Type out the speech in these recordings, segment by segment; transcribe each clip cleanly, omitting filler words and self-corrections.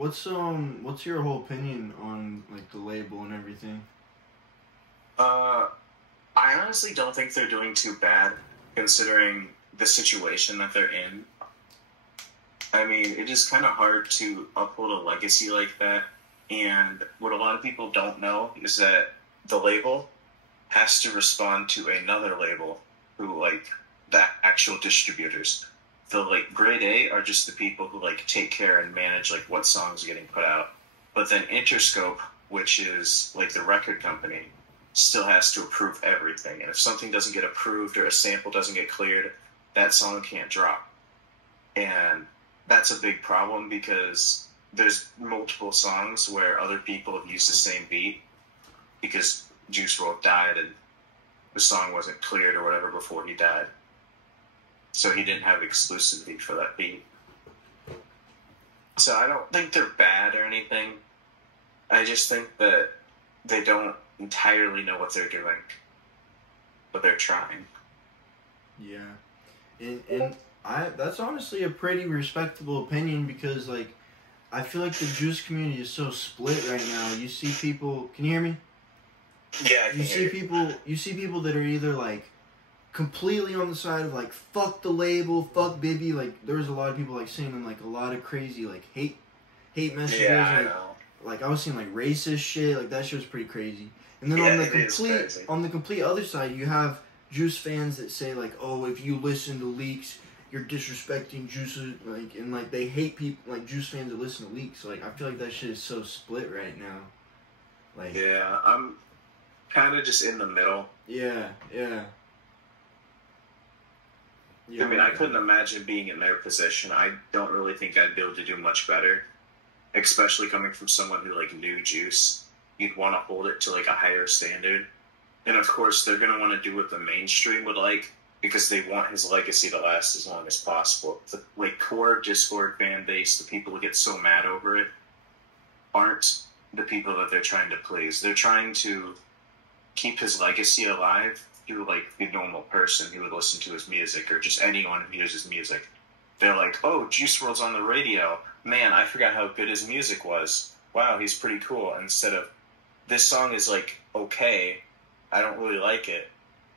what's your whole opinion on like the label and everything? I honestly don't think they're doing too bad, considering the situation that they're in. I mean, it is kind of hard to uphold a legacy like that, and what a lot of people don't know is that the label has to respond to another label who, like, the actual distributors. The, like, grade A are just the people who, like, take care and manage, like, what songs are getting put out. But then Interscope, which is, like, the record company, still has to approve everything. And if something doesn't get approved or a sample doesn't get cleared, that song can't drop. And that's a big problem because there's multiple songs where other people have used the same beat because Juice WRLD died and the song wasn't cleared or whatever before he died. So he didn't have exclusivity for that beat. So I don't think they're bad or anything. I just think that they don't entirely know what they're doing. But they're trying. Yeah. And that's honestly a pretty respectable opinion because, like, I feel like the Juice community is so split right now. You see people... Can you hear me? Yeah, I can hear you. You see people that are either, like, completely on the side of, like, fuck the label, fuck Bibby. Like, there's a lot of people, like, sending, like, a lot of crazy, like, hate messages. Yeah, like, I know. Like, I was seeing, like, racist shit. Like, that shit was pretty crazy. And then Yeah, on the complete other side, you have Juice fans that say, like, oh, if you listen to leaks, you're disrespecting Juice, like, and, like, they hate people, like, Juice fans that listen to leaks. Like, I feel like that shit is so split right now. Like, yeah, I'm kind of just in the middle. Yeah. I mean, I couldn't imagine being in their position. I don't really think I'd be able to do much better, especially coming from someone who, like, knew Juice. You'd want to hold it to, like, a higher standard. And, of course, they're going to want to do what the mainstream would like, because they want his legacy to last as long as possible. The, like, core Discord fan base, the people who get so mad over it, aren't the people that they're trying to please. They're trying to keep his legacy alive through, like, the normal person who would listen to his music, or just anyone who hears his music. They're like, oh, Juice WRLD's on the radio. Man, I forgot how good his music was. Wow, he's pretty cool. Instead of, this song is, like, okay, I don't really like it.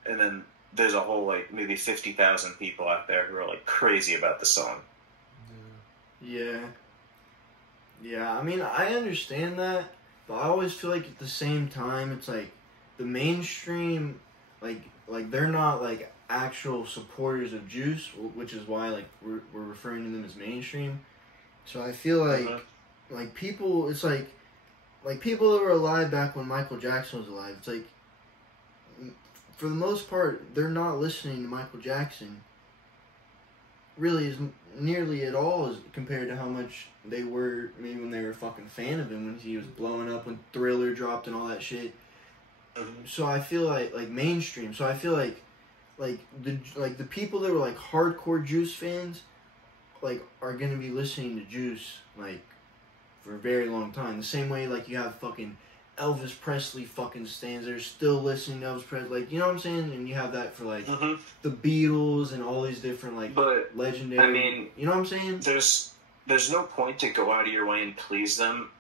And then there's a whole, like, maybe 50,000 people out there who are, like, crazy about the song. Yeah. Yeah, I mean, I understand that, but I always feel like at the same time, it's like, the mainstream, like they're not, like, actual supporters of Juice, which is why, like, we're referring to them as mainstream. So I feel like, like, people, it's like people that were alive back when Michael Jackson was alive, it's like, for the most part, they're not listening to Michael Jackson really as nearly at all as compared to how much they were maybe when they were a fucking fan of him when he was blowing up, when Thriller dropped and all that shit. So I feel like mainstream. So I feel like the people that were, like, hardcore Juice fans, like, are gonna be listening to Juice, like, for a very long time. The same way, like, you have fucking Elvis Presley fucking stands there still listening to Elvis Presley, like, you know what I'm saying? And you have that for, like, the Beatles and all these different, like, but, legendary, I mean, you know what I'm saying? There's no point to go out of your way and please them,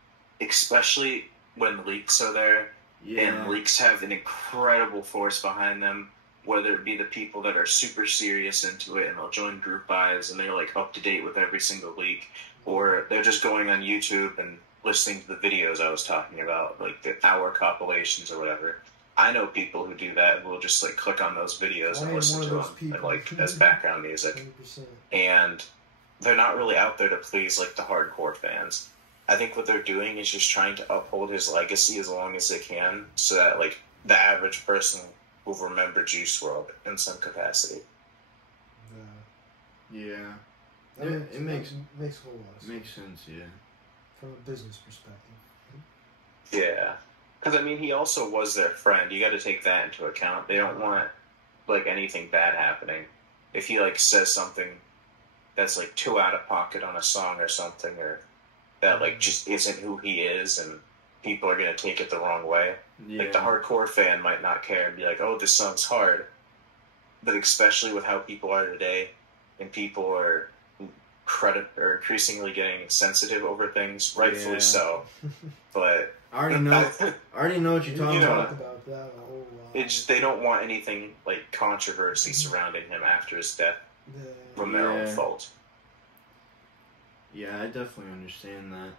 especially when leaks are there. Yeah. And leaks have an incredible force behind them, whether it be the people that are super serious into it and they'll join group buys and they're, like, up to date with every single leak, or they're just going on YouTube and listening to the videos I was talking about, like the hour compilations or whatever. I know people who do that and will just, like, click on those videos and listen to them and, like, as background music. 100%. And they're not really out there to please, like, the hardcore fans. I think what they're doing is just trying to uphold his legacy as long as they can, so that, like, the average person will remember Juice WRLD in some capacity. Yeah. It makes a whole lot of sense. Makes sense, yeah. From a business perspective. Yeah. Because, I mean, he also was their friend. You got to take that into account. They don't want, like, anything bad happening. If he, like, says something that's, like, too out of pocket on a song or something, or that, like, just isn't who he is, and people are going to take it the wrong way. Yeah. Like, the hardcore fan might not care and be like, oh, this song's hard. But especially with how people are today, and people are increasingly getting sensitive over things, rightfully so. But I already know. I already know what you're talking about. About that a whole lot. It's they don't want anything like controversy surrounding him after his death from their own fault. Yeah, I definitely understand that.